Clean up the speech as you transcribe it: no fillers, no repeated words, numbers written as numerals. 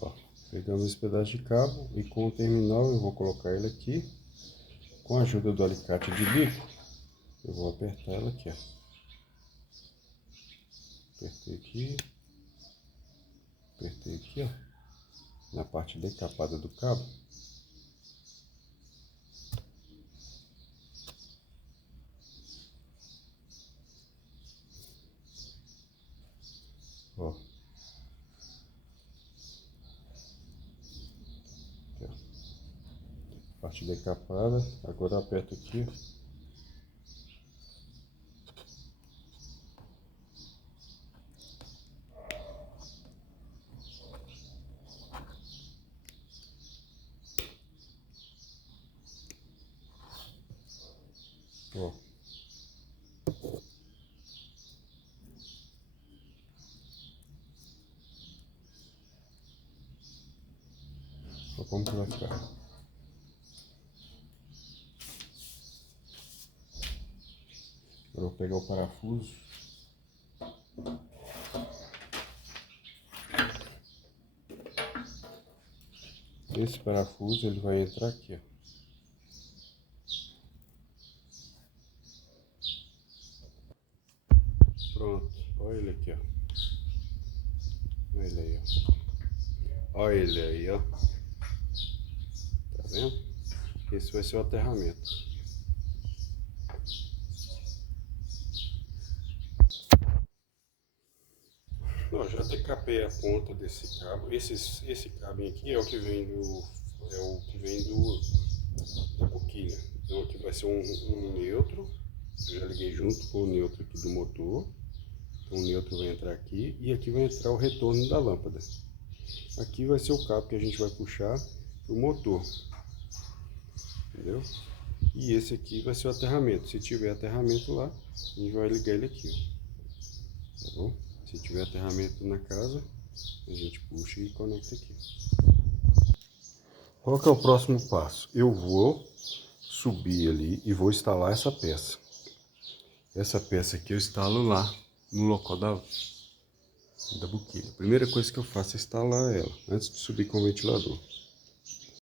Ó, pegamos esse pedaço de cabo e com o terminal eu vou colocar ele aqui. Com a ajuda do alicate de bico, eu vou apertar ela aqui, ó. Apertei aqui, ó, na parte decapada do cabo. Ó. Aqui, ó. Parte decapada, agora eu aperto aqui. Ó. Ó como que vai ficar. Agora eu vou pegar o parafuso. Esse parafuso ele vai entrar aqui, ó. Pronto, olha ele aqui, ó. Olha ele aí, ó. Olha ele aí, ó. Tá vendo? Esse vai ser o aterramento. Ó, já decapei a ponta desse cabo. Esse cabo aqui é o que vem da boquilha. Então aqui vai ser um neutro. Eu já liguei junto com o neutro aqui do motor. Então o neutro vai entrar aqui e aqui vai entrar o retorno da lâmpada. Aqui vai ser o cabo que a gente vai puxar pro motor. Entendeu? E esse aqui vai ser o aterramento. Se tiver aterramento lá, a gente vai ligar ele aqui, ó. Tá bom? Se tiver aterramento na casa, a gente puxa e conecta aqui. Qual que é o próximo passo? Eu vou subir ali e vou instalar essa peça. Essa peça aqui eu instalo lá, no local da boquilha. A primeira coisa que eu faço é instalar ela, antes de subir com o ventilador.